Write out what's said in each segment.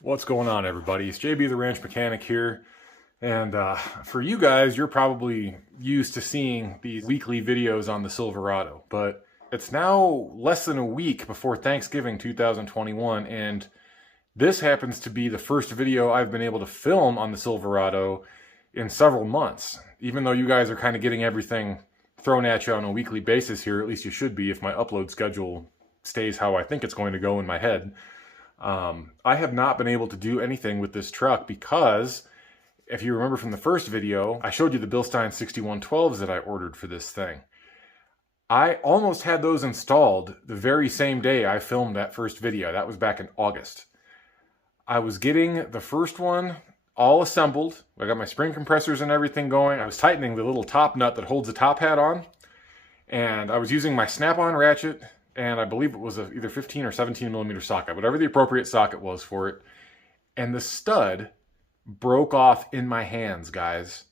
What's going on, everybody? It's JB the Ranch Mechanic here. And for you guys, you're probably used to seeing these weekly videos on the Silverado. But it's now less than a week before Thanksgiving 2021. And this happens to be the first video I've been able to film on the Silverado in several months. Even though you guys are kind of getting everything thrown at you on a weekly basis here, at least you should be if my upload schedule stays how I think it's going to go in my head. I have not been able to do anything with this truck because, if you remember from the first video, I showed you the Bilstein 6112's that I ordered for this thing. I almost had those installed the very same day I filmed that first video. That was back in August. I was getting the first one all assembled. I got my spring compressors and everything going. I was tightening the little top nut that holds the top hat on. And I was using my snap-on ratchet, and I believe it was either 15 or 17 millimeter socket, whatever the appropriate socket was for it. And the stud broke off in my hands, guys.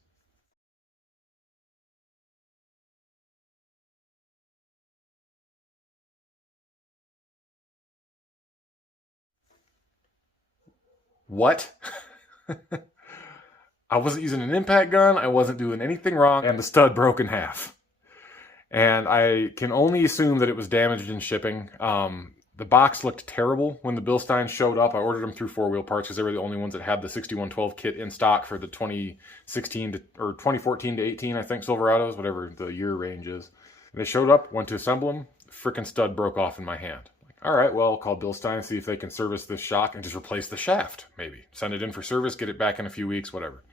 What? I wasn't using an impact gun, I wasn't doing anything wrong, and the stud broke in half. And I can only assume that it was damaged in shipping. The box looked terrible when the Bilstein showed up. I ordered them through 4-wheel parts because they were the only ones that had the 6112 kit in stock for the 2016 or 2014 to 18, I think, Silverados, whatever the year range is. And they showed up, went to assemble them, frickin' stud broke off in my hand. Like, all right, well, I'll call Bilstein, see if they can service this shock and just replace the shaft, maybe. Send it in for service, get it back in a few weeks, whatever.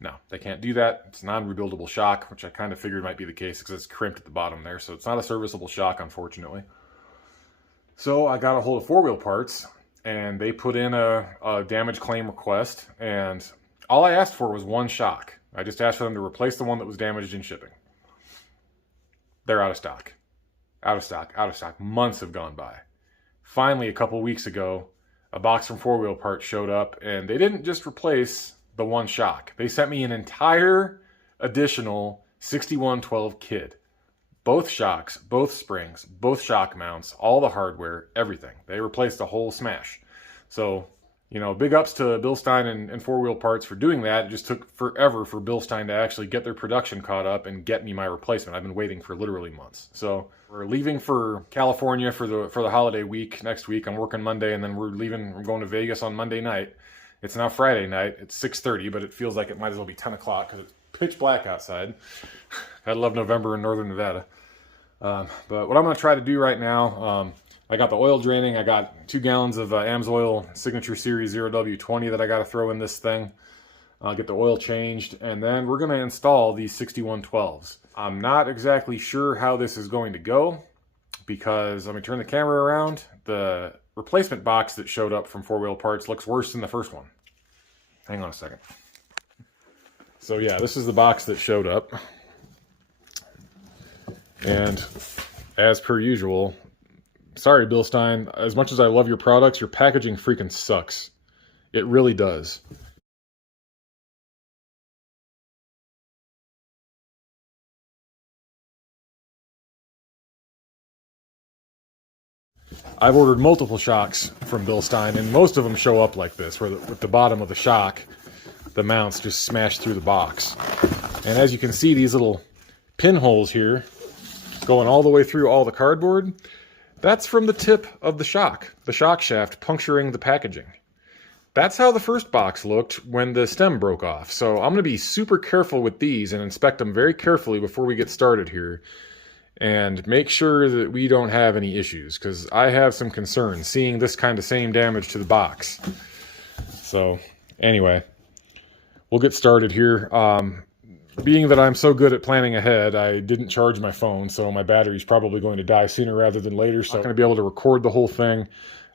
No, they can't do that. It's a non-rebuildable shock, which I kind of figured might be the case because it's crimped at the bottom there. So it's not a serviceable shock, unfortunately. So I got a hold of 4-wheel parts, and they put in a damage claim request. And all I asked for was one shock. I just asked for them to replace the one that was damaged in shipping. They're out of stock. Out of stock, out of stock. Months have gone by. Finally, a couple weeks ago, a box from 4-wheel parts showed up, and they didn't just replace the one shock. They sent me an entire additional 6112 kit. Both shocks, both springs, both shock mounts, all the hardware, everything. They replaced the whole smash. So, you know, big ups to Bilstein and 4-wheel parts for doing that. It just took forever for Bilstein to actually get their production caught up and get me my replacement. I've been waiting for literally months. So we're leaving for California for the holiday week next week. I'm working Monday, and then we're going to Vegas on Monday night. It's now Friday night. It's 6:30, but it feels like it might as well be 10 o'clock because it's pitch black outside. Gotta love November in northern Nevada. But what I'm going to try to do right now, I got the oil draining. I got 2 gallons of AMSOIL Signature Series 0W20 that I got to throw in this thing. I'll get the oil changed, and then we're going to install these 6112s. I'm not exactly sure how this is going to go because, let me turn the camera around. The replacement box that showed up from 4-wheel parts looks worse than the first one. Hang on a second. So yeah, this is the box that showed up. And as per usual, sorry Bilstein, as much as I love your products, your packaging freaking sucks. It really does. I've ordered multiple shocks from Bilstein, and most of them show up like this, where with the bottom of the shock, the mounts just smash through the box. And as you can see, these little pinholes here, going all the way through all the cardboard, that's from the tip of the shock shaft puncturing the packaging. That's how the first box looked when the stem broke off. So I'm going to be super careful with these and inspect them very carefully before we get started here, and make sure that we don't have any issues, because I have some concerns seeing this kind of same damage to the box. So anyway, we'll get started here. Being that I'm so good at planning ahead, I didn't charge my phone, so my battery's probably going to die sooner rather than later, so I'm not going to be able to record the whole thing.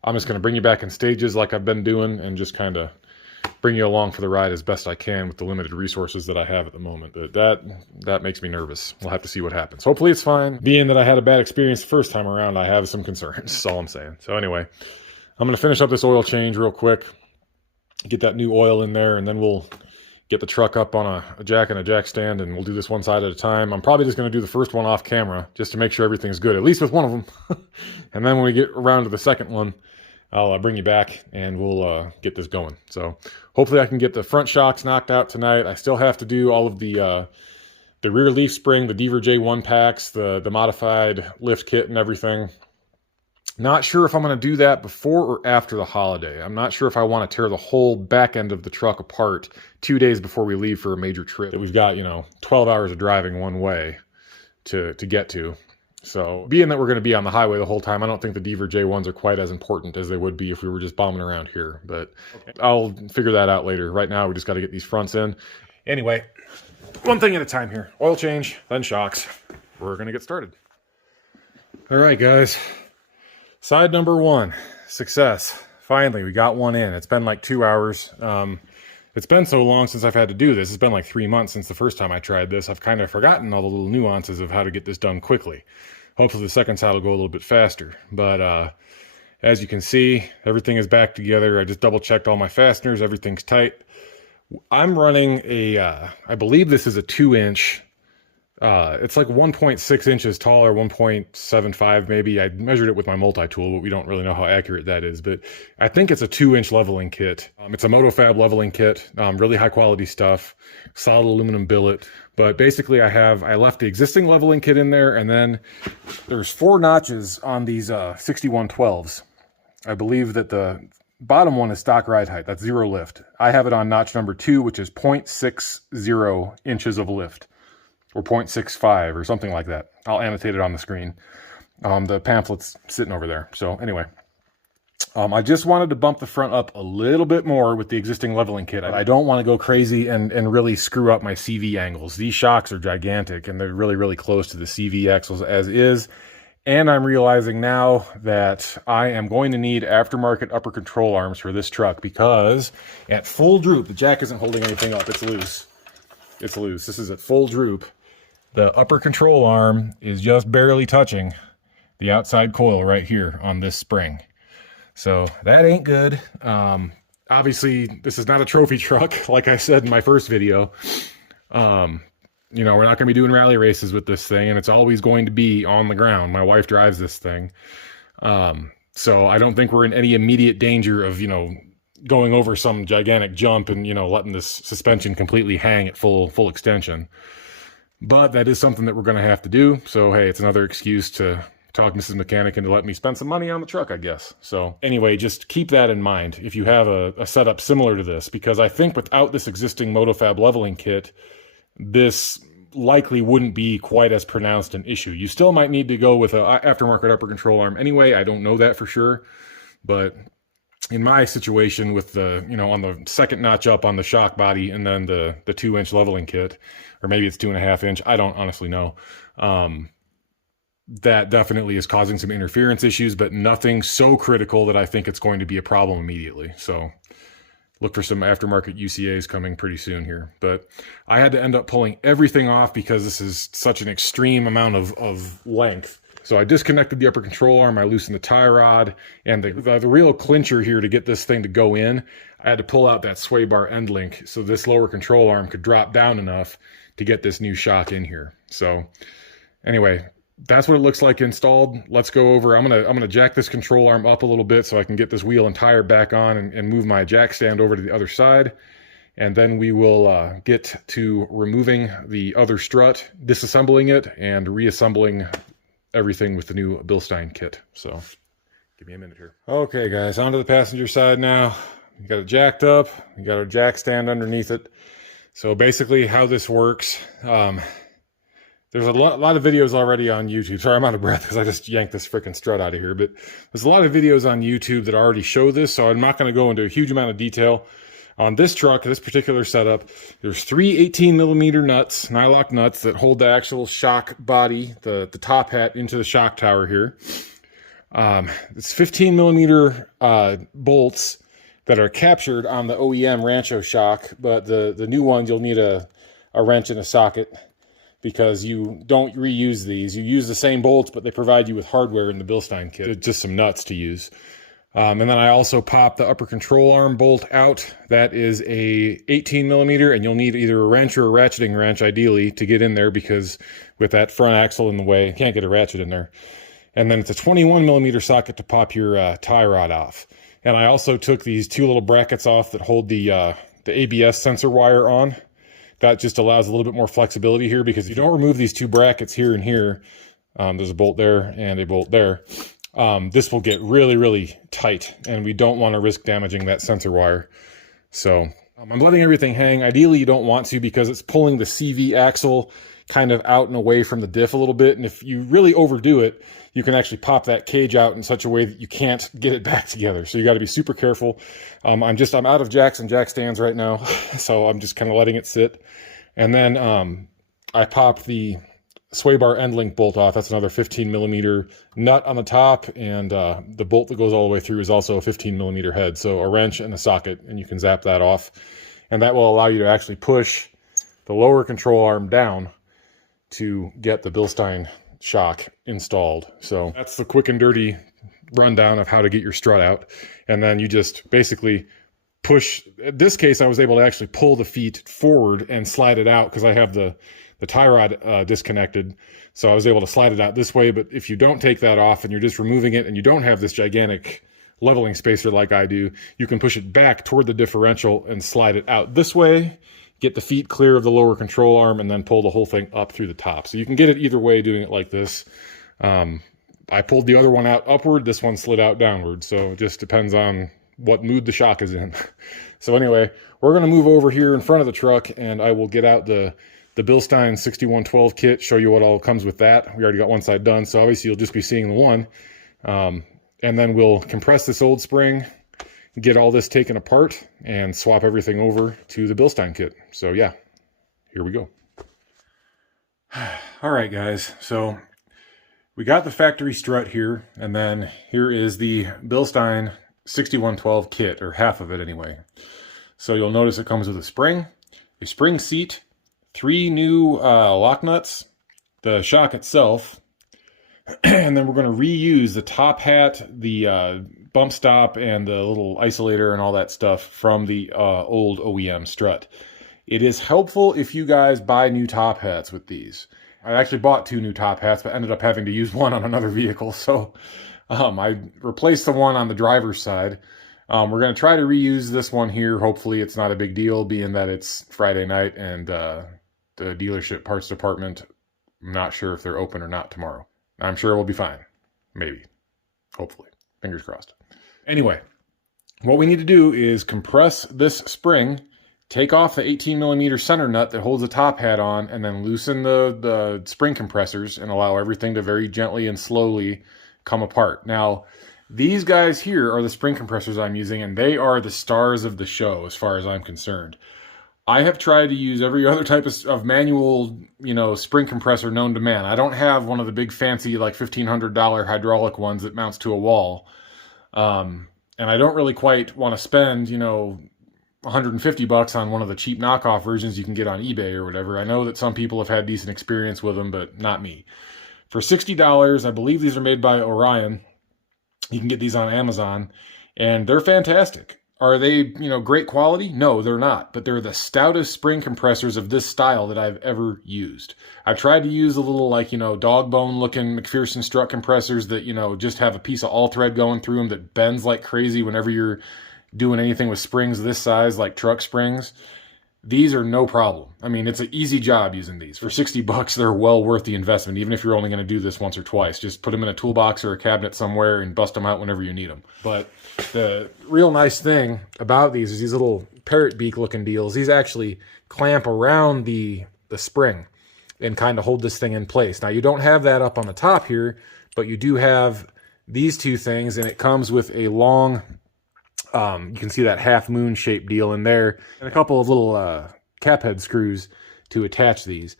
I'm just going to bring you back in stages like I've been doing and just kind of bring you along for the ride as best I can with the limited resources that I have at the moment. But that makes me nervous. We'll have to see what happens. Hopefully it's fine. Being that I had a bad experience the first time around, I have some concerns. That's all I'm saying. So anyway, I'm going to finish up this oil change real quick, get that new oil in there, and then we'll get the truck up on a jack and a jack stand, and we'll do this one side at a time. I'm probably just going to do the first one off camera just to make sure everything's good, at least with one of them. And then when we get around to the second one, I'll bring you back and we'll get this going. So hopefully I can get the front shocks knocked out tonight. I still have to do all of the rear leaf spring, the Deaver J1 packs, the modified lift kit and everything. Not sure if I'm going to do that before or after the holiday. I'm not sure if I want to tear the whole back end of the truck apart 2 days before we leave for a major trip that we've got, 12 hours of driving one way to get to. So being that we're going to be on the highway the whole time, I don't think the Deaver J1s are quite as important as they would be if we were just bombing around here. But I'll figure that out later. Right now, we just got to get these fronts in. Anyway, one thing at a time here. Oil change, then shocks. We're going to get started. All right, guys. Side number 1, success. Finally, we got one in. It's been like 2 hours. It's been so long since I've had to do this. It's been like 3 months since the first time I tried this. I've kind of forgotten all the little nuances of how to get this done quickly. Hopefully the second side will go a little bit faster. But as you can see, everything is back together. I just double checked all my fasteners. Everything's tight. I'm running I believe this is a 2-inch. It's like 1.6 inches tall or 1.75 maybe. I measured it with my multi-tool, but we don't really know how accurate that is. But I think it's a 2-inch leveling kit. It's a MotoFab leveling kit, really high quality stuff, solid aluminum billet. But basically I left the existing leveling kit in there, and then there's 4 notches on these 6112's. I believe that the bottom one is stock ride height. That's 0 lift. I have it on notch number 2, which is 0.60 inches of lift. Or 0.65 or something like that. I'll annotate it on the screen. The pamphlet's sitting over there. So anyway, I just wanted to bump the front up a little bit more with the existing leveling kit. I don't want to go crazy and really screw up my CV angles. These shocks are gigantic and they're really, really close to the CV axles as is. And I'm realizing now that I am going to need aftermarket upper control arms for this truck because at full droop, the jack isn't holding anything up. It's loose. It's loose. This is at full droop. The upper control arm is just barely touching the outside coil right here on this spring. So that ain't good. Obviously, this is not a trophy truck, like I said in my first video. We're not going to be doing rally races with this thing, and it's always going to be on the ground. My wife drives this thing. So I don't think we're in any immediate danger of, going over some gigantic jump and, letting this suspension completely hang at full extension. But that is something that we're going to have to do. So, hey, it's another excuse to talk Mrs. Mechanic into let me spend some money on the truck, I guess. So anyway, just keep that in mind if you have a setup similar to this, because I think without this existing MotoFab leveling kit, this likely wouldn't be quite as pronounced an issue. You still might need to go with an aftermarket upper control arm anyway. I don't know that for sure. But in my situation with the, on the second notch up on the shock body and then the 2-inch leveling kit, or maybe it's 2.5 inch, I don't honestly know. That definitely is causing some interference issues, but nothing so critical that I think it's going to be a problem immediately. So look for some aftermarket UCAs coming pretty soon here. But I had to end up pulling everything off because this is such an extreme amount of length. So I disconnected the upper control arm, I loosened the tie rod, and the real clincher here to get this thing to go in, I had to pull out that sway bar end link so this lower control arm could drop down enough to get this new shock in here. So anyway, that's what it looks like installed. Let's go over. I'm gonna jack this control arm up a little bit so I can get this wheel and tire back on and move my jack stand over to the other side. And then we will get to removing the other strut, disassembling it, and reassembling everything with the new Bilstein kit. So give me a minute here. Okay guys, onto the passenger side now. We got it jacked up, we got our jack stand underneath it. So basically how this works, there's a lot of videos already on YouTube. Sorry, I'm out of breath because I just yanked this freaking strut out of here, but there's a lot of videos on YouTube that already show this, so I'm not going to go into a huge amount of detail. On this truck, this particular setup, there's 3 18mm nuts, nylock nuts that hold the actual shock body, the top hat into the shock tower here. It's 15mm bolts that are captured on the OEM Rancho shock, but the new ones you'll need a wrench and a socket because you don't reuse these. You use the same bolts, but they provide you with hardware in the Bilstein kit, just some nuts to use. And then I also popped the upper control arm bolt out. That is a 18mm, and you'll need either a wrench or a ratcheting wrench, ideally, to get in there because with that front axle in the way, you can't get a ratchet in there. And then it's a 21mm socket to pop your tie rod off. And I also took these two little brackets off that hold the ABS sensor wire on. That just allows a little bit more flexibility here, because if you don't remove these two brackets here and here, there's a bolt there and a bolt there, this will get really, really tight, and we don't want to risk damaging that sensor wire. So I'm letting everything hang. Ideally, you don't want to, because it's pulling the CV axle kind of out and away from the diff a little bit, and if you really overdo it, you can actually pop that cage out in such a way that you can't get it back together. So you got to be super careful. I'm out of jacks and jack stands right now, so I'm just kind of letting it sit. And then I popped the sway bar end link bolt off. That's another 15 millimeter nut on the top, and the bolt that goes all the way through is also a 15 millimeter head. So a wrench and a socket, and you can zap that off. And that will allow you to actually push the lower control arm down to get the Bilstein shock installed. So that's the quick and dirty rundown of how to get your strut out. And then you just basically push. In this case, I was able to actually pull the feet forward and slide it out, because I have the tie rod disconnected. So I was able to slide it out this way. But if you don't take that off and you're just removing it, and you don't have this gigantic leveling spacer like I do, you can push it back toward the differential and slide it out this way, get the feet clear of the lower control arm, and then pull the whole thing up through the top. So you can get it either way doing it like this. I pulled the other one out upward, this one slid out downward. So it just depends on what mood the shock is in. So anyway, we're gonna move over here in front of the truck, and I will get out the Bilstein 6112 kit, show you what all comes with that. We already got one side done, so obviously you'll just be seeing the one. And then we'll compress this old spring, get all this taken apart, and swap everything over to the Bilstein kit. So yeah, here we go. All right, guys, so we got the factory strut here, and then here is the Bilstein 6112 kit, or half of it anyway. So you'll notice it comes with a spring seat, 3 new lock nuts, the shock itself, and then we're going to reuse the top hat, the bump stop, and the little isolator and all that stuff from the old OEM strut. It is helpful if you guys buy new top hats with these. I actually bought 2 new top hats, but ended up having to use one on another vehicle, so I replaced the one on the driver's side. We're going to try to reuse this one here. Hopefully it's not a big deal, being that it's Friday night and the dealership parts department, I'm not sure if they're open or not tomorrow. I'm sure we'll be fine. Maybe. Hopefully. Fingers crossed. Anyway, what we need to do is compress this spring, take off the 18 millimeter center nut that holds the top hat on, and then loosen the spring compressors and allow everything to very gently and slowly come apart. Now, these guys here are the spring compressors I'm using, and they are the stars of the show as far as I'm concerned. I have tried to use every other type of manual, spring compressor known to man. I don't have one of the big fancy, like $1,500 hydraulic ones that mounts to a wall. And I don't really quite want to spend, $150 on one of the cheap knockoff versions you can get on eBay or whatever. I know that some people have had decent experience with them, but not me. For $60, I believe these are made by Orion. You can get these on Amazon, and they're fantastic. Are they, great quality? No, they're not. But they're the stoutest spring compressors of this style that I've ever used. I've tried to use a little, dog bone looking McPherson strut compressors that, just have a piece of all thread going through them that bends like crazy whenever you're doing anything with springs this size, like truck springs. These are no problem. I mean, it's an easy job using these. For $60, they're well worth the investment, even if you're only going to do this once or twice. Just put them in a toolbox or a cabinet somewhere and bust them out whenever you need them. But the real nice thing about these is these little parrot beak looking deals. These actually clamp around the spring and kind of hold this thing in place. Now, you don't have that up on the top here, but you do have these two things, and it comes with a long... you can see that half moon shaped deal in there, and a couple of little cap head screws to attach these.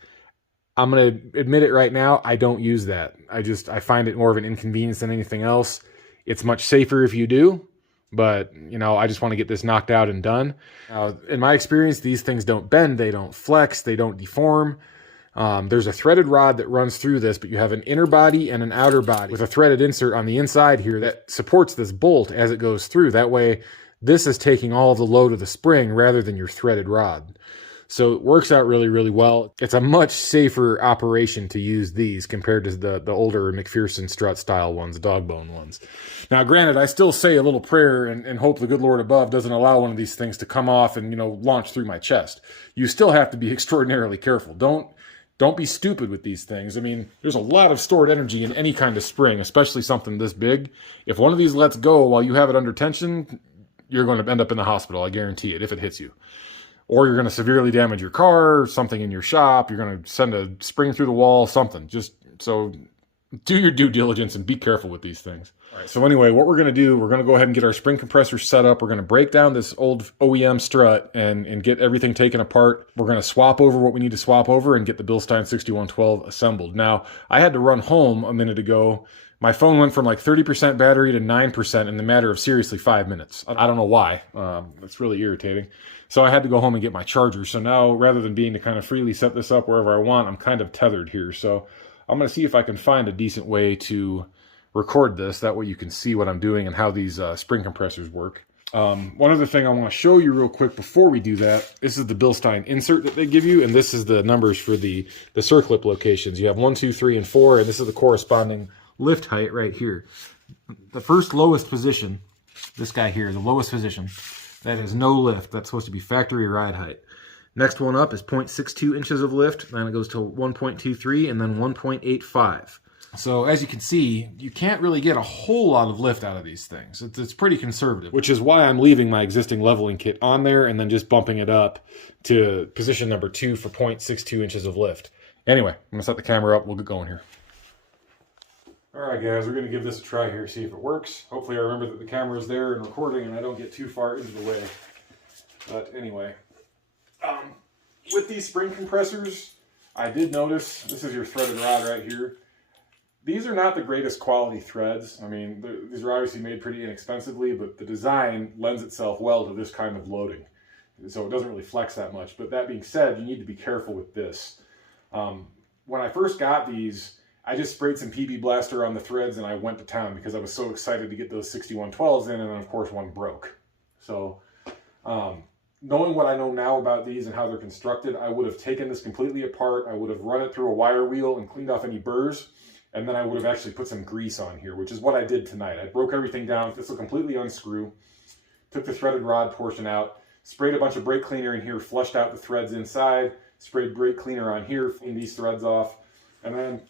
I'm going to admit it right now, I don't use that. I find it more of an inconvenience than anything else. It's much safer if you do, but, I just want to get this knocked out and done. In my experience, these things don't bend, they don't flex, they don't deform. There's a threaded rod that runs through this, but you have an inner body and an outer body with a threaded insert on the inside here that supports this bolt as it goes through. That way, this is taking all of the load of the spring rather than your threaded rod. So it works out really, really well. It's a much safer operation to use these compared to the older McPherson strut style ones, dog bone ones. Now, granted, I still say a little prayer and hope the good Lord above doesn't allow one of these things to come off and, launch through my chest. You still have to be extraordinarily careful. Don't be stupid with these things. I mean, there's a lot of stored energy in any kind of spring, especially something this big. If one of these lets go while you have it under tension, you're going to end up in the hospital, I guarantee it, if it hits you. Or you're going to severely damage your car, something in your shop, you're going to send a spring through the wall, something. Just so do your due diligence and be careful with these things. All right, so anyway, what we're going to do, we're going to go ahead and get our spring compressor set up. We're going to break down this old OEM strut and get everything taken apart. We're going to swap over what we need to swap over and get the Bilstein 6112 assembled. Now, I had to run home a minute ago. My phone went from like 30% battery to 9% in the matter of seriously 5 minutes. I don't know why. It's really irritating. So I had to go home and get my charger. So now, rather than being to kind of freely set this up wherever I want, I'm kind of tethered here. So I'm going to see if I can find a decent way to record this. That way you can see what I'm doing and how these spring compressors work. One other thing I want to show you real quick before we do that, this is the Bilstein insert that they give you, and this is the numbers for the circlip locations. You have 1, 2, 3, and 4, and this is the corresponding lift height right here. The first lowest position, this guy here, the lowest position, that is no lift. That's supposed to be factory ride height. Next one up is 0.62 inches of lift, then it goes to 1.23, and then 1.85. So as you can see, you can't really get a whole lot of lift out of these things. It's pretty conservative, which is why I'm leaving my existing leveling kit on there and then just bumping it up to position number 2 for 0.62 inches of lift. Anyway, I'm going to set the camera up. We'll get going here. All right, guys, we're going to give this a try here, see if it works. Hopefully I remember that the camera is there and recording and I don't get too far into the way. But anyway, with these spring compressors, I did notice, this is your threaded rod right here. These are not the greatest quality threads. I mean, these are obviously made pretty inexpensively, but the design lends itself well to this kind of loading. So it doesn't really flex that much. But that being said, you need to be careful with this. When I first got these, I just sprayed some PB Blaster on the threads and I went to town because I was so excited to get those 6112's in, and then of course one broke. So knowing what I know now about these and how they're constructed, I would have taken this completely apart. I would have run it through a wire wheel and cleaned off any burrs. And then I would have actually put some grease on here, which is what I did tonight. I broke everything down. This will completely unscrew. Took the threaded rod portion out. Sprayed a bunch of brake cleaner in here. Flushed out the threads inside. Sprayed brake cleaner on here. Cleaned these threads off. And then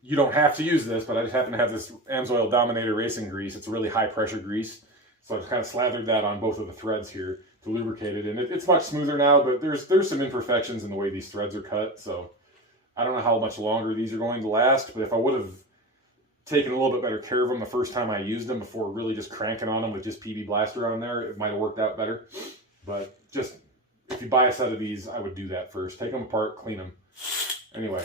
you don't have to use this, but I just happen to have this Amsoil Dominator racing grease. It's a really high pressure grease. So I just kind of slathered that on both of the threads here to lubricate it. And it's much smoother now, but there's some imperfections in the way these threads are cut. So I don't know how much longer these are going to last, but if I would have taken a little bit better care of them the first time I used them before really just cranking on them with just PB Blaster on there, it might have worked out better. But just, if you buy a set of these, I would do that first. Take them apart, clean them. Anyway,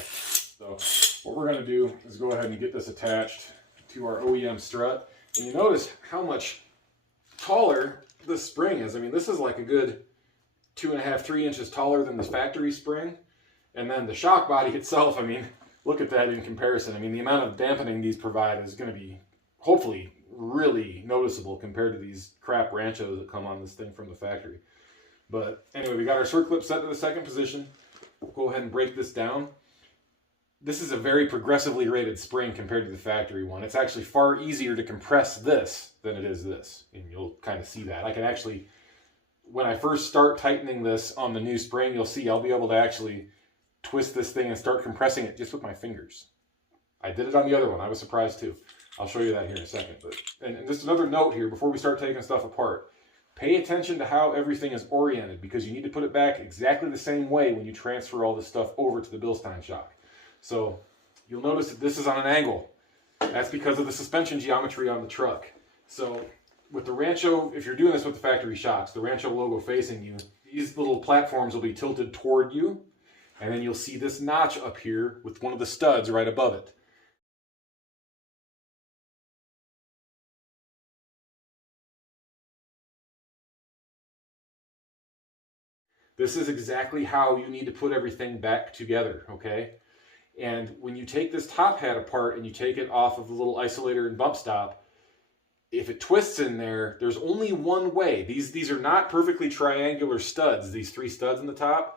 so what we're going to do is go ahead and get this attached to our OEM strut. And you notice how much taller this spring is. I mean, this is like a good 2.5, 3 inches taller than this factory spring. And then the shock body itself, I mean, look at that in comparison. I mean, the amount of dampening these provide is going to be, hopefully, really noticeable compared to these crap Ranchos that come on this thing from the factory. But anyway, we got our circlip set to the second position. We'll go ahead and break this down. This is a very progressively rated spring compared to the factory one. It's actually far easier to compress this than it is this. And you'll kind of see that. I can actually, when I first start tightening this on the new spring, you'll see I'll be able to actually twist this thing and start compressing it just with my fingers. I did it on the other one. I was surprised too. I'll show you that here in a second. But and just another note here before we start taking stuff apart. Pay attention to how everything is oriented because you need to put it back exactly the same way when you transfer all this stuff over to the Bilstein shock. So you'll notice that this is on an angle. That's because of the suspension geometry on the truck. So with the Rancho, if you're doing this with the factory shocks, the Rancho logo facing you, these little platforms will be tilted toward you. And then you'll see this notch up here with one of the studs right above it. This is exactly how you need to put everything back together, okay? And when you take this top hat apart and you take it off of the little isolator and bump stop, if it twists in there, there's only one way. These are not perfectly triangular studs, these 3 studs in the top.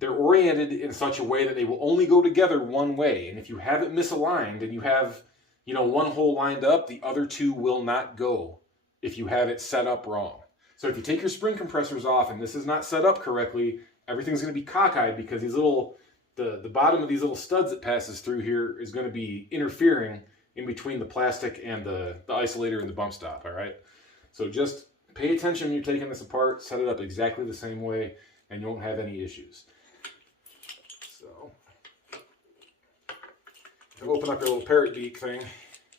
they're oriented in such a way that they will only go together one way. And if you have it misaligned and you have, you know, one hole lined up, the other two will not go if you have it set up wrong. So if you take your spring compressors off and this is not set up correctly, everything's going to be cockeyed because these little, the bottom of these little studs that passes through here is going to be interfering in between the plastic and the isolator and the bump stop, all right? So just pay attention when you're taking this apart, set it up exactly the same way, and you won't have any issues. So, to open up your little parrot beak thing,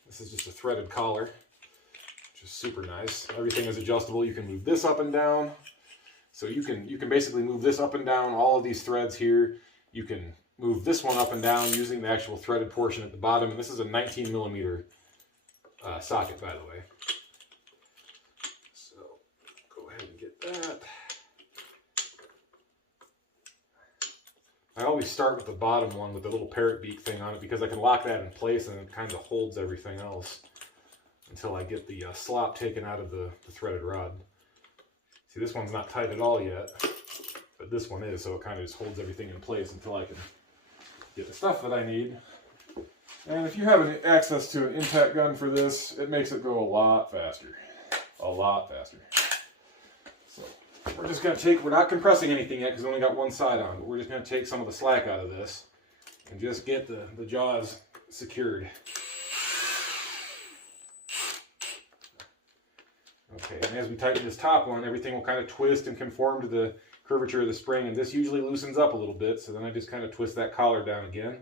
this is just a threaded collar, which is super nice. Everything is adjustable. You can move this up and down. So you can basically move this up and down, all of these threads here. You can move this one up and down using the actual threaded portion at the bottom. And this is a 19 millimeter socket, by the way. So go ahead and get that. I always start with the bottom one with the little parrot beak thing on it because I can lock that in place and it kind of holds everything else until I get the slop taken out of the threaded rod. See, this one's not tight at all yet, but this one is, so it kind of just holds everything in place until I can get the stuff that I need. And if you have access to an impact gun for this, it makes it go a lot faster. A lot faster. So we're just going to take, we're not compressing anything yet because we only got one side on, but we're just going to take some of the slack out of this and just get the jaws secured. Okay, and as we tighten this top one, everything will kind of twist and conform to the curvature of the spring, and this usually loosens up a little bit, so then I just kind of twist that collar down again,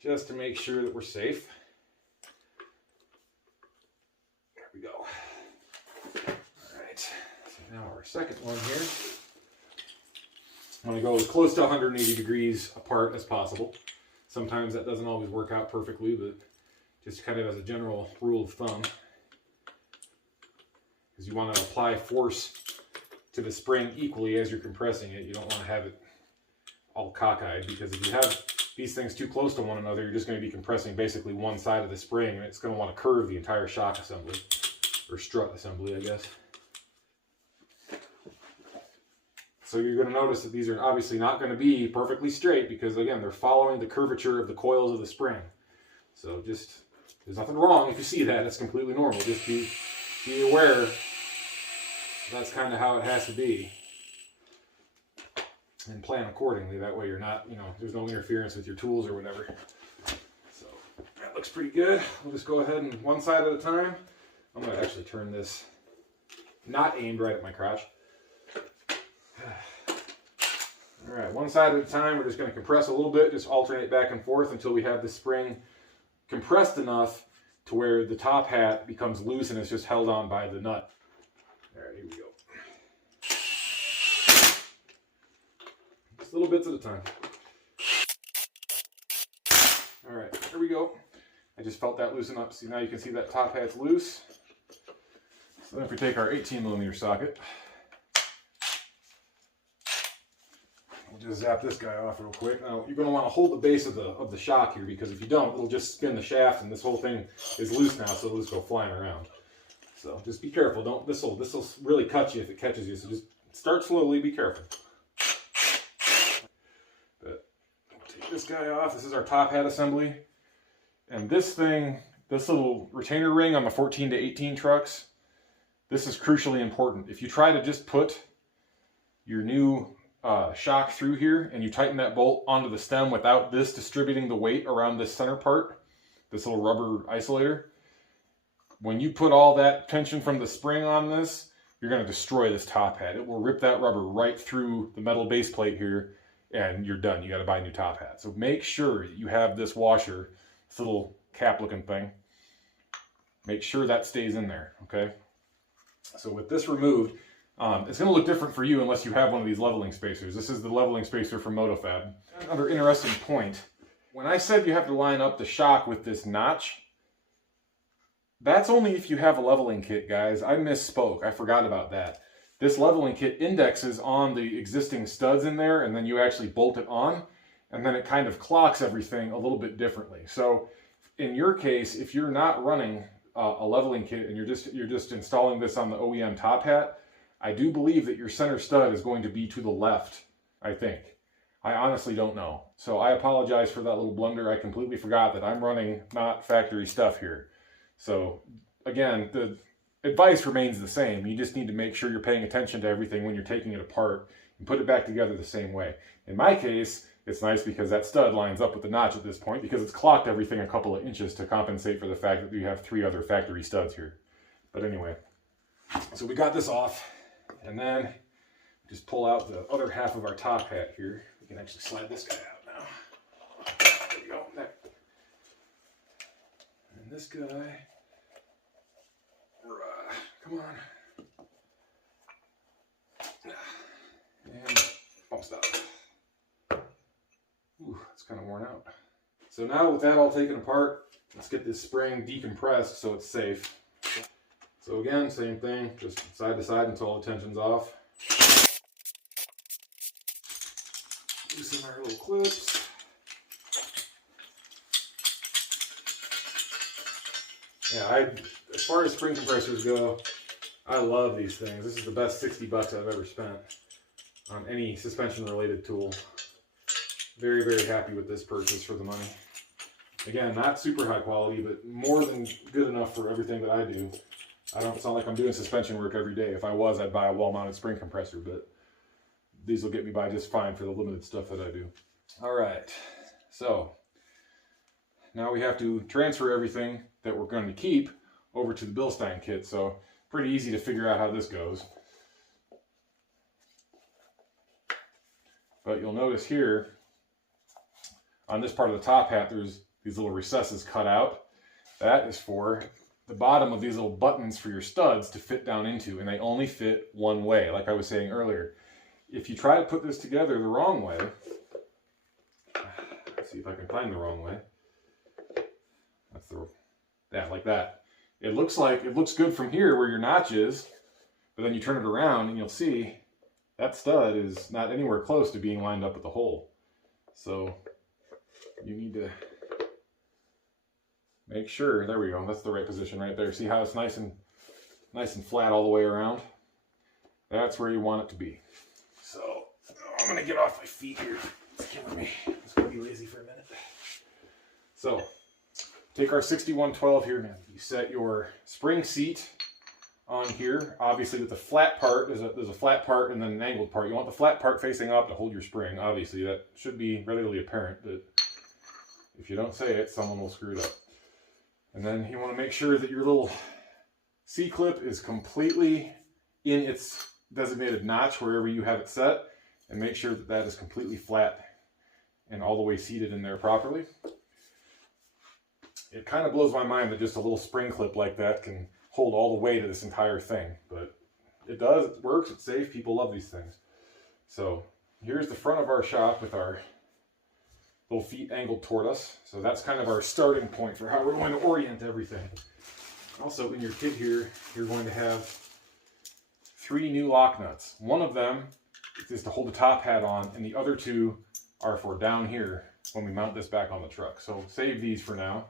just to make sure that we're safe. There we go. Alright, so now our second one here. I'm going to go as close to 180 degrees apart as possible. Sometimes that doesn't always work out perfectly, but just kind of as a general rule of thumb. Because you want to apply force to the spring equally as you're compressing it. You don't want to have it all cockeyed, because if you have these things too close to one another, you're just going to be compressing basically one side of the spring, and it's going to want to curve the entire shock assembly, or strut assembly, I guess. So you're going to notice that these are obviously not going to be perfectly straight because, again, they're following the curvature of the coils of the spring. So just, there's nothing wrong if you see that. It's completely normal. Just be aware that's kind of how it has to be, and plan accordingly. That way you're not, you know, there's no interference with your tools or whatever. So that looks pretty good. We'll just go ahead and one side at a time. I'm going to actually turn this not aimed right at my crotch. All right, one side at a time. We're just going to compress a little bit, just alternate back and forth until we have the spring compressed enough to where the top hat becomes loose and it's just held on by the nut. All right, here we go. Just little bits at a time. All right, here we go. I just felt that loosen up. See, now you can see that top hat's loose. So then if we take our 18 millimeter socket, we'll just zap this guy off real quick. Now, you're going to want to hold the base of the shock here, because if you don't, it'll just spin the shaft, and this whole thing is loose now, so it'll just go flying around. So just be careful. Don't, this'll really cut you if it catches you. So just start slowly. Be careful. But we'll take this guy off. This is our top hat assembly, and this thing, this little retainer ring on the 14 to 18 trucks, this is crucially important. If you try to just put your new shock through here and you tighten that bolt onto the stem without this distributing the weight around this center part, this little rubber isolator, when you put all that tension from the spring on this, you're going to destroy this top hat. It will rip that rubber right through the metal base plate here, and you're done. You got to buy a new top hat. So make sure you have this washer, this little cap looking thing. Make sure that stays in there, okay? So with this removed, it's going to look different for you unless you have one of these leveling spacers. This is the leveling spacer from MotoFab. Another interesting point, when I said you have to line up the shock with this notch, that's only if you have a leveling kit, guys. I misspoke. I forgot about that. This leveling kit indexes on the existing studs in there, and then you actually bolt it on, and then it kind of clocks everything a little bit differently. So in your case, if you're not running a leveling kit and you're just installing this on the OEM top hat, I do believe that your center stud is going to be to the left, I think. I honestly don't know. So I apologize for that little blunder. I completely forgot that I'm running not factory stuff here. So again, the advice remains the same. You just need to make sure you're paying attention to everything when you're taking it apart and put it back together the same way. In my case, it's nice because that stud lines up with the notch at this point because it's clocked everything a couple of inches to compensate for the fact that you have 3 other factory studs here. But anyway, so we got this off, and then just pull out the other half of our top hat here. We can actually slide this guy out now. There we go. And this guy, come on. And bump stop. Ooh, it's kind of worn out. So now with that all taken apart, let's get this spring decompressed so it's safe. So again, same thing, just side to side until all the tension's off. Loosen our little clips. Yeah, as far as spring compressors go, I love these things. This is the best 60 bucks I've ever spent on any suspension related tool. Very, very happy with this purchase for the money. Again, not super high quality, but more than good enough for everything that I do. I don't sound like I'm doing suspension work every day. If I was, I'd buy a wall-mounted spring compressor, but these will get me by just fine for the limited stuff that I do. All right, so now we have to transfer everything that we're going to keep over to the Bilstein kit. So pretty easy to figure out how this goes. But you'll notice here, on this part of the top hat, there's these little recesses cut out. That is for the bottom of these little buttons for your studs to fit down into, and they only fit one way, like I was saying earlier. If you try to put this together the wrong way, let's see if I can find the wrong way. Yeah, like that. It looks good from here where your notch is, but then you turn it around and you'll see that stud is not anywhere close to being lined up with the hole. So you need to make sure, there we go, that's the right position right there. See how it's nice and flat all the way around? That's where you want it to be. So I'm gonna get off my feet here. It's killing me. It's gonna be lazy for a minute. So take our 6112 here now. You set your spring seat on here. Obviously with the flat part, there's a flat part and then an angled part. You want the flat part facing up to hold your spring. Obviously that should be readily apparent, but if you don't say it, someone will screw it up. And then you want to make sure that your little C-clip is completely in its designated notch wherever you have it set, and make sure that that is completely flat and all the way seated in there properly. It kind of blows my mind that just a little spring clip like that can hold all the weight of this entire thing, but it does, it works, it's safe, people love these things. So here's the front of our shop with our little feet angled toward us. So that's kind of our starting point for how we're going to orient everything. Also in your kit here, you're going to have 3 new lock nuts. One of them is to hold the top hat on, and the other 2 are for down here when we mount this back on the truck. So save these for now.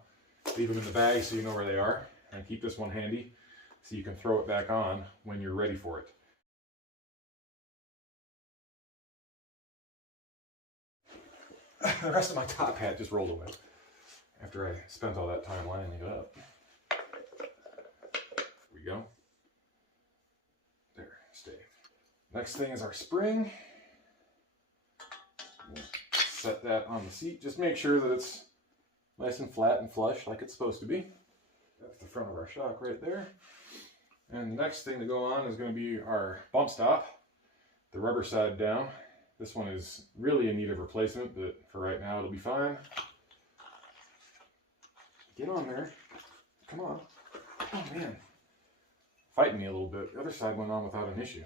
Leave them in the bag so you know where they are, and keep this one handy so you can throw it back on when you're ready for it. The rest of my top hat just rolled away after I spent all that time lining it up. There we go. There, stay. Next thing is our spring. We'll set that on the seat. Just make sure that it's nice and flat and flush like it's supposed to be. That's the front of our shock right there. And the next thing to go on is going to be our bump stop, the rubber side down. This one is really in need of replacement, but for right now it'll be fine. Get on there. Come on. Oh man. Fighting me a little bit. The other side went on without an issue.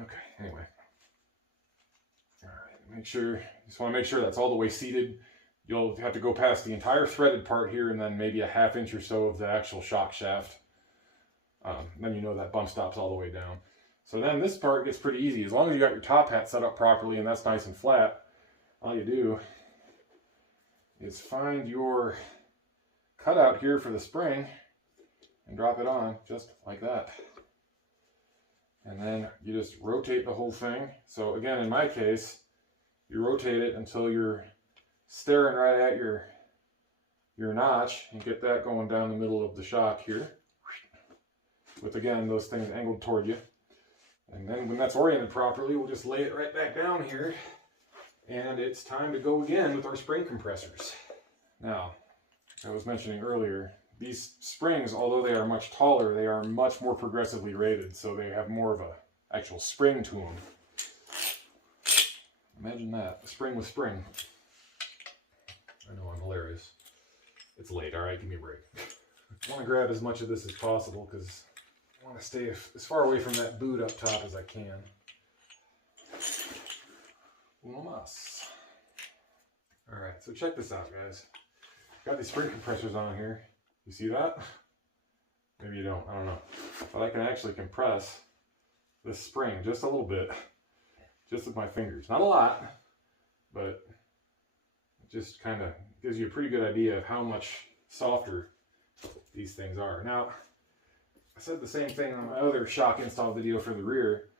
Okay, anyway. Alright, make sure, just want to make sure that's all the way seated. You'll have to go past the entire threaded part here and then maybe a ½ inch or so of the actual shock shaft. Then you know that bump stop's all the way down. So then this part gets pretty easy. As long as you got your top hat set up properly and that's nice and flat, all you do is find your cutout here for the spring and drop it on just like that. And then you just rotate the whole thing. So again, in my case, You rotate it until you're staring right at your notch, and get that going down the middle of the shock here. With, again, those things angled toward you. And then when that's oriented properly, we'll just lay it right back down here. And it's time to go again with our spring compressors. Now, I was mentioning earlier, these springs, although they are much taller, they are much more progressively rated, so they have more of a actual spring to them. Imagine that, a spring with spring. I know, I'm hilarious. It's late, alright, give me a break. I want to grab as much of this as possible because I want to stay as far away from that boot up top as I can. Uno mas. Alright, so check this out, guys. Got these spring compressors on here. You see that? Maybe you don't, I don't know. But I can actually compress this spring just a little bit, just with my fingers. Not a lot, but it just kind of gives you a pretty good idea of how much softer these things are. Now, I said the same thing on my other shock install video for the rear.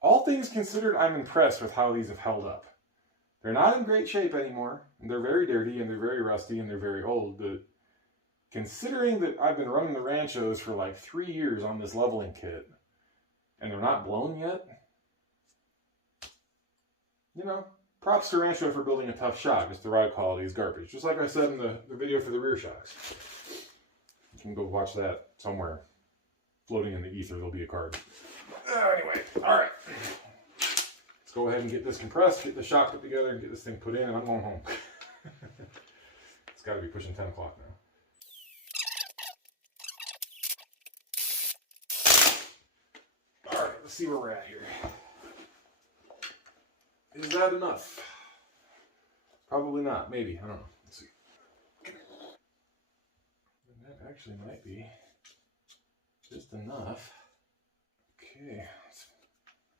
All things considered, I'm impressed with how these have held up. They're not in great shape anymore, and they're very dirty, and they're very rusty, and they're very old, but considering that I've been running the Ranchos for like 3 years on this leveling kit, and they're not blown yet, you know, props to Rancho for building a tough shock. Just the ride quality is garbage. Just like I said in the video for the rear shocks. You can go watch that somewhere. Floating in the ether, there'll be a card. Anyway, alright. Let's go ahead and get this compressed, get the shock put together, and get this thing put in, and I'm going home. It's got to be pushing 10 o'clock now. Alright, let's see where we're at here. Is that enough? Probably not. Maybe. I don't know. Let's see. That actually might be just enough. Okay. Let's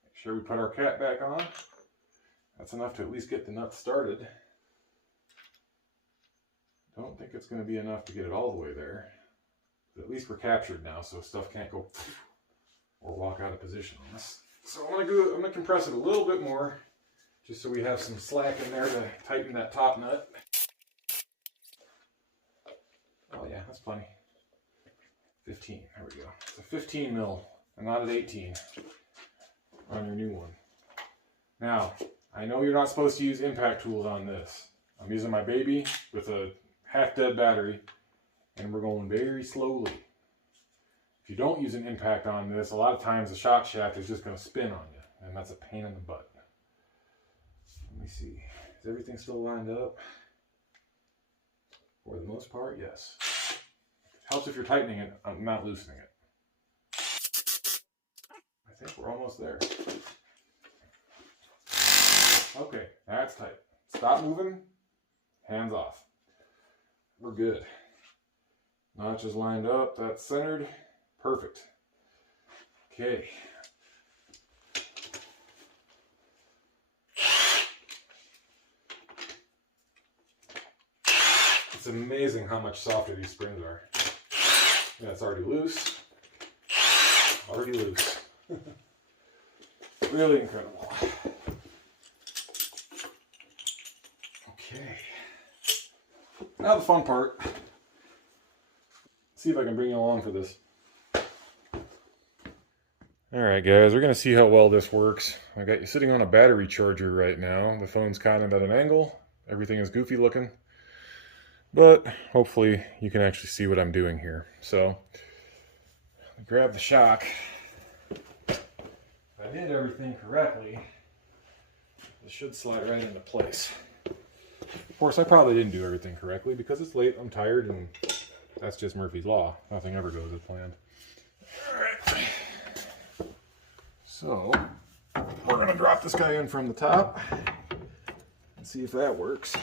make sure we put our cap back on. That's enough to at least get the nuts started. Don't think it's going to be enough to get it all the way there. But at least we're captured now, so stuff can't go or walk out of position on us. So I'm going to compress it a little bit more, just so we have some slack in there to tighten that top nut. Oh yeah, that's plenty. 15, there we go. It's a 15 mil, and not an 18 on your new one. Now, I know you're not supposed to use impact tools on this. I'm using my baby with a half-dead battery, and we're going very slowly. If you don't use an impact on this, a lot of times the shock shaft is just going to spin on you, and that's a pain in the butt. Let me see. Is everything still lined up? For the most part, yes. It helps if you're tightening it, not loosening it. I think we're almost there. Okay, that's tight. Stop moving. Hands off. We're good. Notch is lined up. That's centered. Perfect. Okay. It's amazing how much softer these springs are. Yeah, it's already loose. Already loose. Really incredible. Okay. Now the fun part. See if I can bring you along for this. Alright guys, we're going to see how well this works. I got you sitting on a battery charger right now. The phone's kind of at an angle. Everything is goofy looking. But hopefully you can actually see what I'm doing here. So, grab the shock. If I did everything correctly, this should slide right into place. Of course, I probably didn't do everything correctly because it's late, I'm tired, and that's just Murphy's Law. Nothing ever goes as planned. Alright. So, we're going to drop this guy in from the top and see if that works.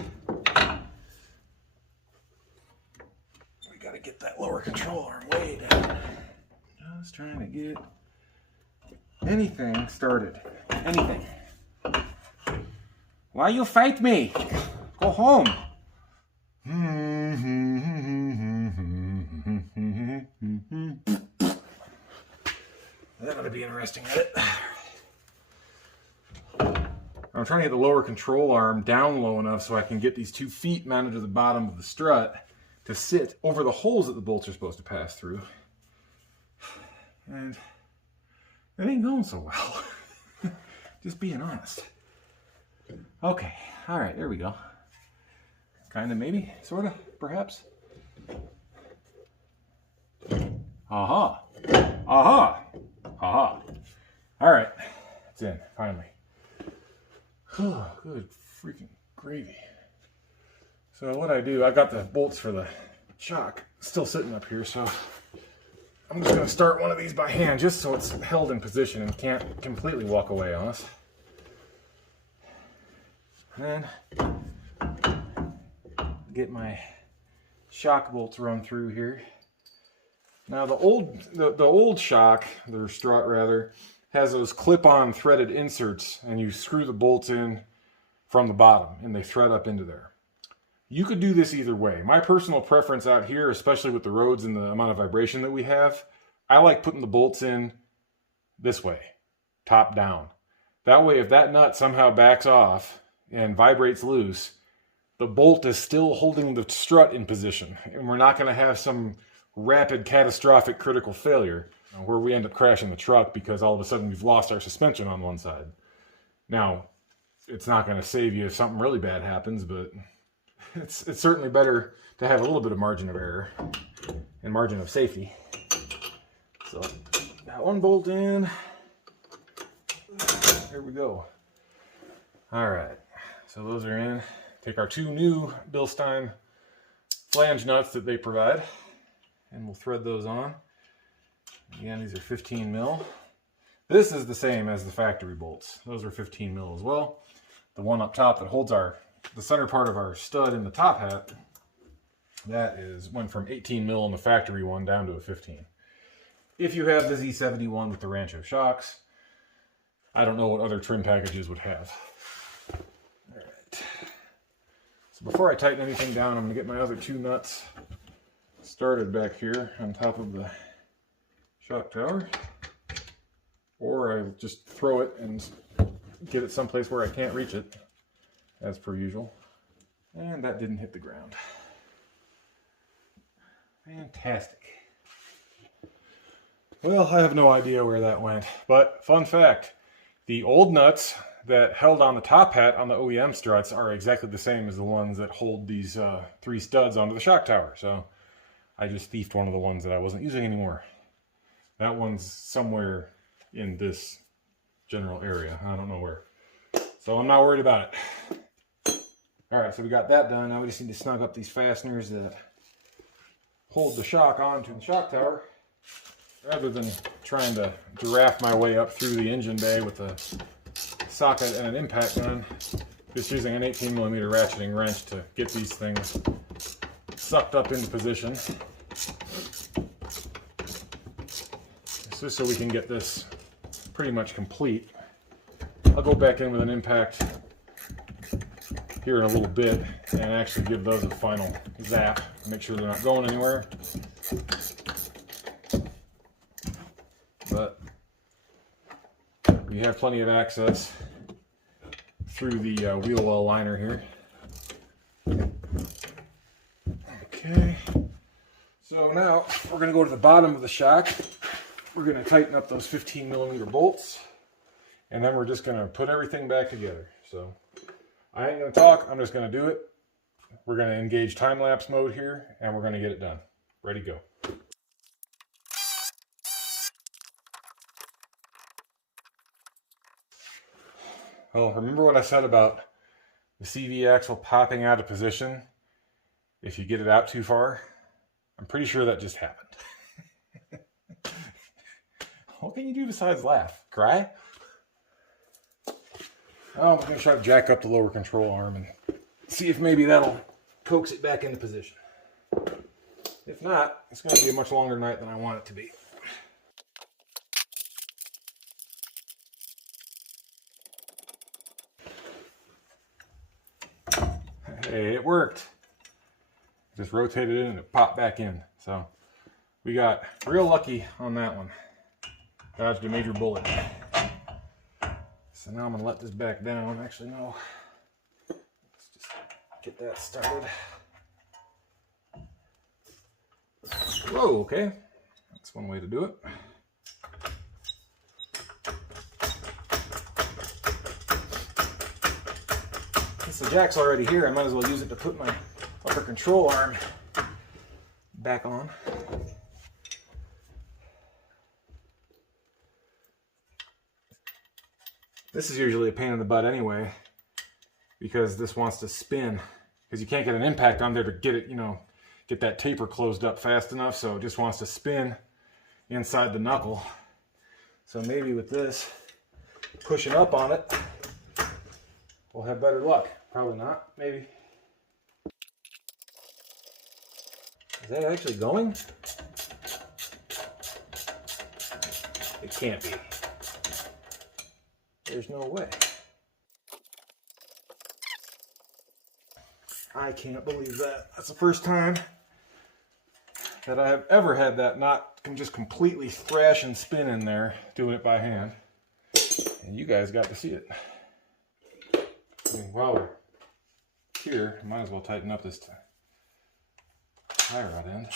We got to get that lower control arm way down. Just trying to get anything started. Anything. Why you fight me? Go home. That ought to be interesting, isn't it? I'm trying to get the lower control arm down low enough so I can get these 2 feet mounted to the bottom of the strut to sit over the holes that the bolts are supposed to pass through. And it ain't going so well. Just being honest. Okay, all right, there we go. Kind of, maybe, sort of, perhaps. Aha, aha, aha. All right, it's in, finally. Oh, good freaking gravy. So what I do, I got the bolts for the shock still sitting up here, so I'm just gonna start one of these by hand just so it's held in position and can't completely walk away on us. And then get my shock bolts run through here. Now the old shock, the strut rather, has those clip-on threaded inserts, and you screw the bolts in from the bottom and they thread up into there. You could do this either way. My personal preference out here, especially with the roads and the amount of vibration that we have, I like putting the bolts in this way, top down. That way, if that nut somehow backs off and vibrates loose, the bolt is still holding the strut in position, and we're not going to have some rapid, catastrophic, critical failure where we end up crashing the truck because all of a sudden we've lost our suspension on one side. Now, it's not going to save you if something really bad happens, but it's certainly better to have a little bit of margin of error and margin of safety. So, got one bolt in. There we go. All right, so those are in. Take our 2 new Bilstein flange nuts that they provide, and we'll thread those on. Again, these are 15 mil. This is the same as the factory bolts. Those are 15 mil as well. The one up top that holds the center part of our stud in the top hat, that went from 18 mil on the factory one down to a 15. If you have the Z71 with the Rancho shocks, I don't know what other trim packages would have. All right. So before I tighten anything down, I'm going to get my other 2 nuts started back here on top of the shock tower, or I just throw it and get it someplace where I can't reach it, as per usual. And that didn't hit the ground. Fantastic. Well, I have no idea where that went, but fun fact, the old nuts that held on the top hat on the OEM struts are exactly the same as the ones that hold these 3 studs onto the shock tower. So I just thiefed one of the ones that I wasn't using anymore. That one's somewhere in this general area. I don't know where. So I'm not worried about it. All right, so we got that done. Now we just need to snug up these fasteners that hold the shock onto the shock tower. Rather than trying to giraffe my way up through the engine bay with a socket and an impact gun, just using an 18mm ratcheting wrench to get these things sucked up into position. Just so we can get this pretty much complete. I'll go back in with an impact here in a little bit and actually give those a final zap and make sure they're not going anywhere. But we have plenty of access through the wheel well liner here. Okay, so now we're going to go to the bottom of the shock. We're going to tighten up those 15mm bolts, and then we're just going to put everything back together. So I ain't going to talk, I'm just going to do it. We're going to engage time-lapse mode here, and we're going to get it done. Ready, go. Well, remember what I said about the CV axle popping out of position if you get it out too far? I'm pretty sure that just happened. What can you do besides laugh? Cry? Oh, I'm going to try to jack up the lower control arm and see if maybe that'll coax it back into position. If not, it's going to be a much longer night than I want it to be. Hey, it worked. Just rotated it and it popped back in. So we got real lucky on that one. Dodged a major bullet. So now I'm gonna let this back down. Actually, no. Let's just get that started. Whoa, okay. That's one way to do it. Since the jack's already here, I might as well use it to put my upper control arm back on. This is usually a pain in the butt anyway, because this wants to spin, because you can't get an impact on there to get it, you know, get that taper closed up fast enough, so it just wants to spin inside the knuckle. So maybe with this, pushing up on it, we'll have better luck. Probably not, maybe. Is that actually going? It can't be. There's no way. I can't believe that. That's the first time that I have ever had that not just completely thrash and spin in there, doing it by hand. And you guys got to see it. I mean, while we're here, I might as well tighten up this tie rod end.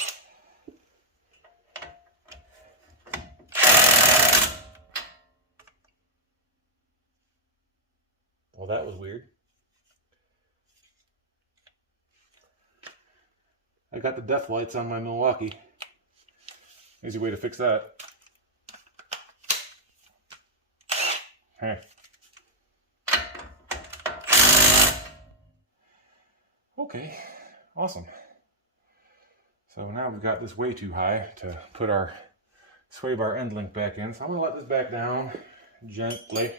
Well, that was weird. I got the death lights on my Milwaukee. Easy way to fix that. Hey. Okay, awesome. So now we've got this way too high to put our sway bar end link back in. So I'm gonna let this back down gently.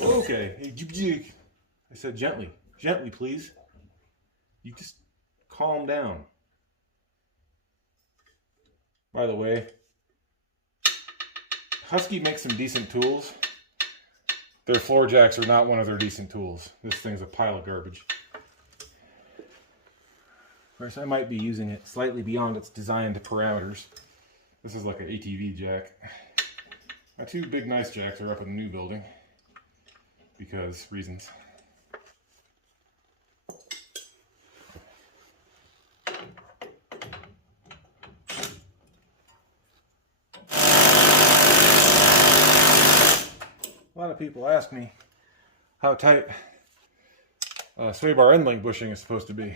Okay, I said gently. Gently, please. You just calm down. By the way, Husky makes some decent tools. Their floor jacks are not one of their decent tools. This thing's a pile of garbage. Of course, I might be using it slightly beyond its designed parameters. This is like an ATV jack. My two big nice jacks are up in the new building because reasons. A lot of people ask me how tight sway bar end link bushing is supposed to be.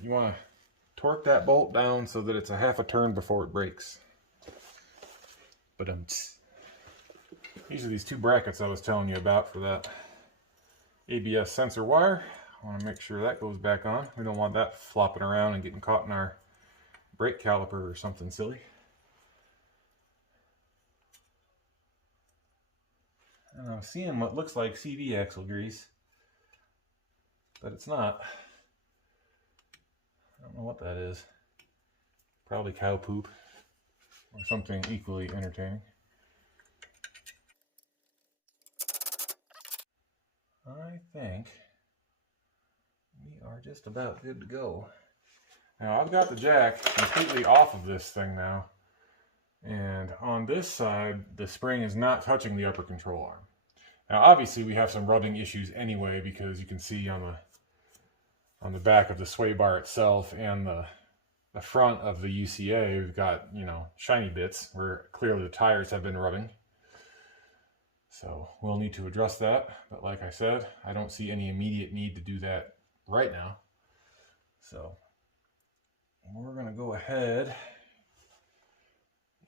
You want to torque that bolt down so that it's a half a turn before it breaks. But these are these two brackets I was telling you about for that ABS sensor wire. I want to make sure that goes back on. We don't want that flopping around and getting caught in our brake caliper or something silly. And I'm seeing what looks like CV axle grease, but it's not. I don't know what that is. Probably cow poop or something equally entertaining. I think we are just about good to go. Now I've got the jack completely off of this thing now. And on this side, the spring is not touching the upper control arm. Now, obviously, we have some rubbing issues anyway, because you can see on the back of the sway bar itself and the front of the UCA, we've got, you know, shiny bits where clearly the tires have been rubbing. So we'll need to address that. But like I said, I don't see any immediate need to do that right now. So we're going to go ahead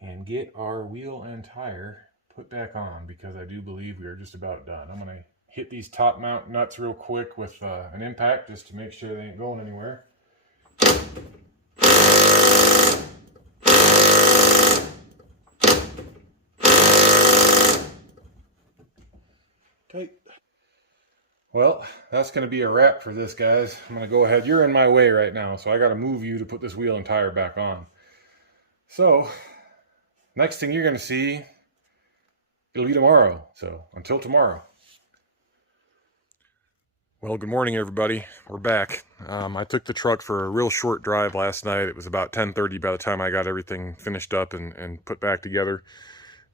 and get our wheel and tire put back on, because I do believe we are just about done. I'm going to hit these top mount nuts real quick with an impact just to make sure they ain't going anywhere. Okay. Well, that's going to be a wrap for this, guys. I'm going to go ahead. You're in my way right now, so I got to move you to put this wheel and tire back on. So next thing you're going to see, it'll be tomorrow. So until tomorrow. Well, good morning, everybody. We're back. I took the truck for a real short drive last night. It was about 10:30 by the time I got everything finished up and put back together.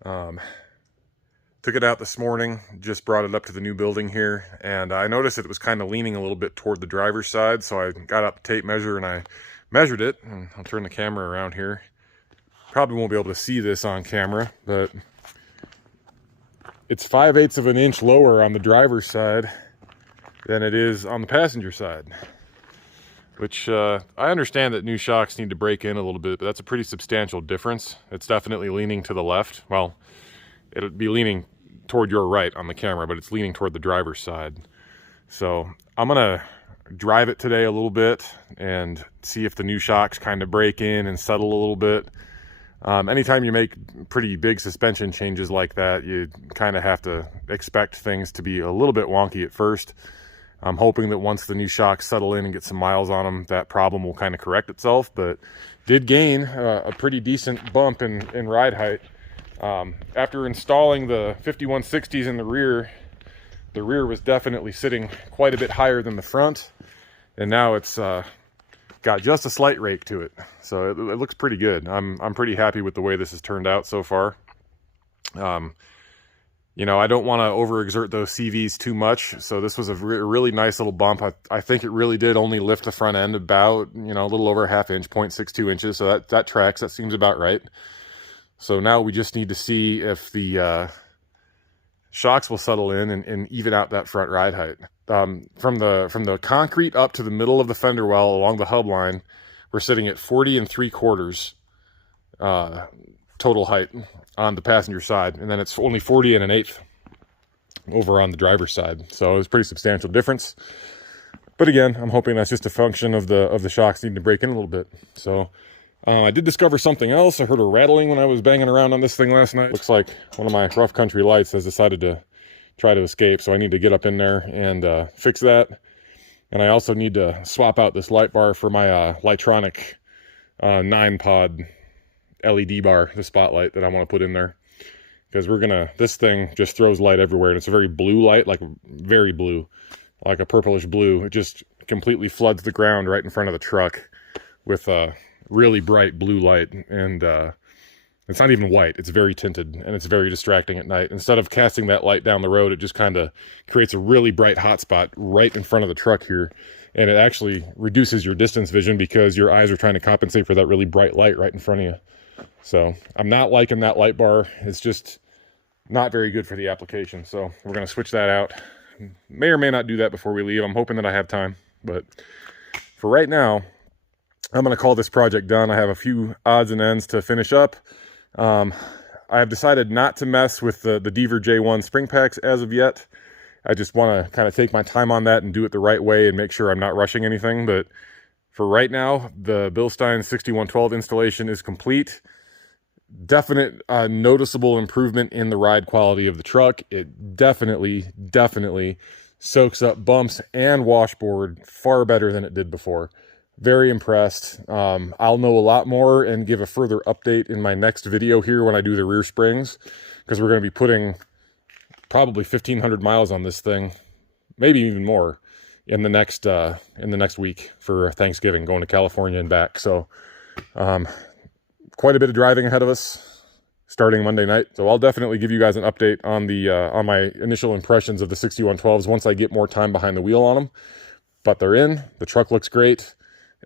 Took it out this morning, just brought it up to the new building here, and I noticed that it was kind of leaning a little bit toward the driver's side, so I got out the tape measure and I measured it, and I'll turn the camera around here. Probably won't be able to see this on camera, but it's 5/8 of an inch lower on the driver's side than it is on the passenger side, which I understand that new shocks need to break in a little bit, but that's a pretty substantial difference. It's definitely leaning to the left. Well, it'll be leaning toward your right on the camera, but it's leaning toward the driver's side. So I'm gonna drive it today a little bit and see if the new shocks kind of break in and settle a little bit. Anytime you make pretty big suspension changes like that, you kind of have to expect things to be a little bit wonky at first. I'm hoping that once the new shocks settle in and get some miles on them, that problem will kind of correct itself, but did gain a pretty decent bump in ride height. After installing the 6160's in the rear was definitely sitting quite a bit higher than the front, and now it's got just a slight rake to it, so it looks pretty good. I'm pretty happy with the way this has turned out so far. You know, I don't want to overexert those CVs too much, so this was a really nice little bump. I think it really did only lift the front end about, you know, a little over a ½ inch, 0.62 inches, so that tracks. That seems about right. So now we just need to see if the shocks will settle in and even out that front ride height. From the concrete up to the middle of the fender well along the hub line, we're sitting at 40 3/4 total height on the passenger side, and then it's only 40 1/8 over on the driver's side. So it's a pretty substantial difference. But again, I'm hoping that's just a function of the shocks needing to break in a little bit. So I did discover something else. I heard a rattling when I was banging around on this thing last night. Looks like one of my rough country lights has decided to try to escape, so I need to get up in there and fix that. And I also need to swap out this light bar for my Lightronic 9-pod LED bar, the spotlight that I want to put in there, because this thing just throws light everywhere, and it's a very blue light, like very blue, like a purplish blue. It just completely floods the ground right in front of the truck with a really bright blue light, and it's not even white, it's very tinted, and it's very distracting at night. Instead of casting that light down the road, it just kind of creates a really bright hot spot right in front of the truck here, and it actually reduces your distance vision because your eyes are trying to compensate for that really bright light right in front of you. So I'm not liking that light bar. It's just not very good for the application, so we're going to switch that out. May or may not do that before we leave. I'm hoping that I have time, but for right now, I'm going to call this project done. I have a few odds and ends to finish up. I have decided not to mess with the Deaver J1 spring packs as of yet. I just want to kind of take my time on that and do it the right way and make sure I'm not rushing anything. But for right now, the Bilstein 6112 installation is complete. Definite noticeable improvement in the ride quality of the truck. It definitely soaks up bumps and washboard far better than it did before. Very impressed. I'll know a lot more and give a further update in my next video here when I do the rear springs, because we're going to be putting probably 1,500 miles on this thing, maybe even more, in the next week for Thanksgiving, going to California and back. So quite a bit of driving ahead of us starting Monday night. So I'll definitely give you guys an update on the on my initial impressions of the 6112s once I get more time behind the wheel on them. But they're in. The truck looks great.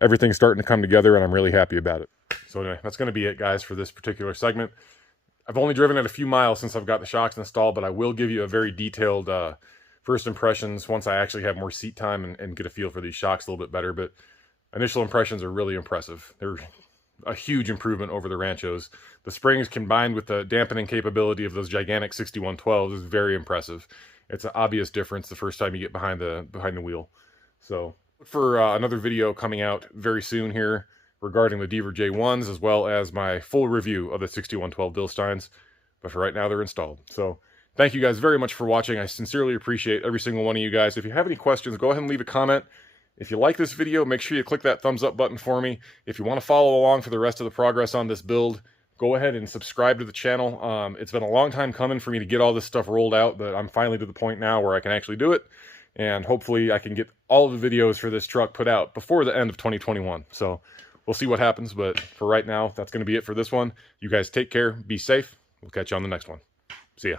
Everything's starting to come together, and I'm really happy about it. So anyway, that's going to be it, guys, for this particular segment. I've only driven it a few miles since I've got the shocks installed, but I will give you a very detailed first impressions once I actually have more seat time and get a feel for these shocks a little bit better. But initial impressions are really impressive. They're a huge improvement over the Ranchos. The springs combined with the dampening capability of those gigantic 6112s is very impressive. It's an obvious difference the first time you get behind the wheel. So look for another video coming out very soon here regarding the Deaver J1s, as well as my full review of the 6112 Bilsteins. But for right now, they're installed. So thank you guys very much for watching. I sincerely appreciate every single one of you guys. If you have any questions, go ahead and leave a comment. If you like this video, make sure you click that thumbs up button for me. If you want to follow along for the rest of the progress on this build, go ahead and subscribe to the channel. It's been a long time coming for me to get all this stuff rolled out, but I'm finally to the point now where I can actually do it. and hopefully I can get all of the videos for this truck put out before the end of 2021. So we'll see what happens, but for right now, that's going to be it for this one. You guys take care, be safe. We'll catch you on the next one. See ya.